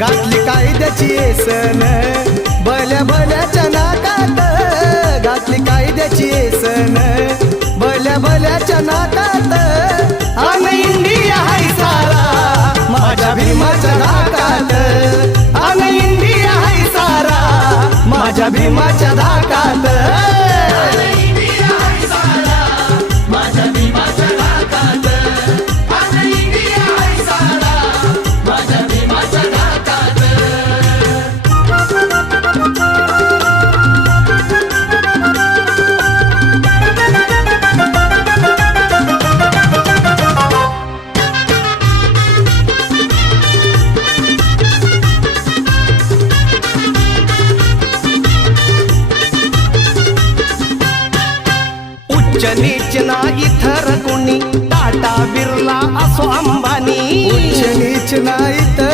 घातली कायद्याची येसन भल्या भल्याच्या नाकात, घातली कायद्याची येसन भल्या भल्याच्या नाकात. अन इंडिया हाय सारा माझ्या भीमाच्या धाकात, अन इंडिया हाय सारा माझ्या भीमाच्या धाकात. उच्च नीच ना इतर कोणी, टाटा बिर्ला असो अंबानी. उच्च नीच ना इतर